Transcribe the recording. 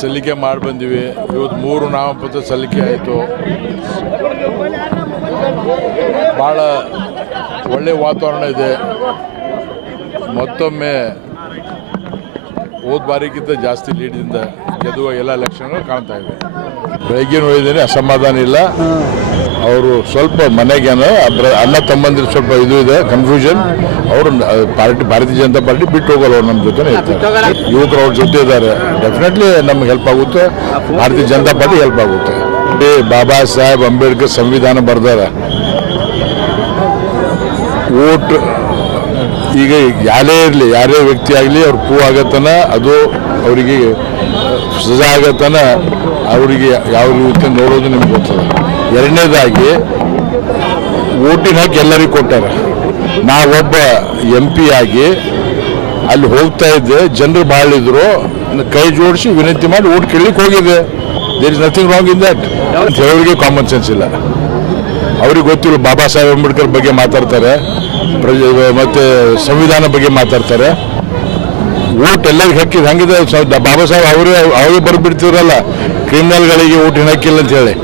ಸಲ್ಲಿಕೆ ಮಾಡಿ ಬಂದಿವಿ. ಇವತ್ತು 3 ನಾಮಪತ್ರ ಸಲ್ಲಿಕೆ ಆಯಿತು. ಭಾಳ ಒಳ್ಳೆಯ ವಾತಾವರಣ ಇದೆ. ಮತ್ತೊಮ್ಮೆ ಹೋದ ಬಾರಿಗಿಂತ ಜಾಸ್ತಿ ಲೀಡ್ದಿಂದ ಗೆದ್ದುವ ಎಲ್ಲ ಎಲೆಕ್ಷನ್ಗಳು ಕಾಣ್ತಾ ಇವೆ. ಬೆಳಗ್ಗಿನ ಹೋಗಿದ್ದೀನಿ, ಅಸಮಾಧಾನ ಇಲ್ಲ. ಅವರು ಸ್ವಲ್ಪ ಮನೆಗೆ ಅಣ್ಣ ತಮ್ಮಂದಿರು ಸ್ವಲ್ಪ ಇದು ಇದೆ, ಕನ್ಫ್ಯೂಷನ್. ಅವರು ಭಾರತೀಯ ಜನತಾ ಪಾರ್ಟಿ ಬಿಟ್ಟು ಹೋಗಲ್ಲ, ಅವ್ರು ನಮ್ಮ ಜೊತೆ ಇರ್ತಾರೆ. ಯುವಕರು ಅವ್ರ ಜೊತೆ ಇದ್ದಾರೆ. ಡೆಫಿನೆಟ್ಲಿ ನಮ್ಗೆ ಹೆಲ್ಪ್ ಆಗುತ್ತೆ. ಭಾರತೀಯ ಜನತಾ ಪಾರ್ಟಿ ಹೆಲ್ಪ್ ಆಗುತ್ತೆ. ಬಾಬಾ ಸಾಹೇಬ್ ಅಂಬೇಡ್ಕರ್ ಸಂವಿಧಾನ ಬರ್ದಾರ. ವೋಟ್ ಈಗ ಯಾರೇ ಇರಲಿ, ಯಾರೇ ವ್ಯಕ್ತಿ ಆಗಲಿ, ಅವ್ರು ಪ್ರೂವ್ ಆಗತ್ತನ ಅದು ಅವರಿಗೆ ಸಜಾ ಆಗತ್ತನ ಅವರಿಗೆ ಯಾವ ರೀತಿ ನೋಡೋದು ನಿಮ್ಗೆ ಗೊತ್ತದ. ಎರಡನೇದಾಗಿ ವೋಟಿನ ಹಕ್ಕು ಎಲ್ಲರಿಗೂ ಕೊಟ್ಟಾರ. ನಾವೊಬ್ಬ MP ಆಗಿ ಅಲ್ಲಿ ಹೋಗ್ತಾ ಇದ್ದೆ, ಜನರು ಭಾಳ ಇದ್ರು, ಕೈ ಜೋಡಿಸಿ ವಿನಂತಿ ಮಾಡಿ ವೋಟ್ ಕೇಳಲಿಕ್ಕೆ ಹೋಗಿದೆ. There is nothing wrong in that. ಕೆಲವರಿಗೆ ಕಾಮನ್ ಸೆನ್ಸ್ ಇಲ್ಲ. ಅವ್ರಿಗೆ ಗೊತ್ತಿಲ್ಲ. ಬಾಬಾ ಸಾಹೇಬ್ ಅಂಬೇಡ್ಕರ್ ಬಗ್ಗೆ ಮಾತಾಡ್ತಾರೆ, ಮತ್ತೆ ಸಂವಿಧಾನ ಬಗ್ಗೆ ಮಾತಾಡ್ತಾರೆ. ವೋಟ್ ಎಲ್ಲರಿಗೆ ಹಕ್ಕಿದೆ. ಹಂಗಿದೆ ಬಾಬಾ ಸಾಹೇಬ್ ಅವರೇ ಬರೆದ್ಬಿಡ್ತಿದ್ರಲ್ಲ, ಕ್ರಿಮಿನಲ್ಗಳಿಗೆ ವೋಟಿನ ಹಕ್ಕಿಲ್ಲ ಅಂತ ಹೇಳಿ.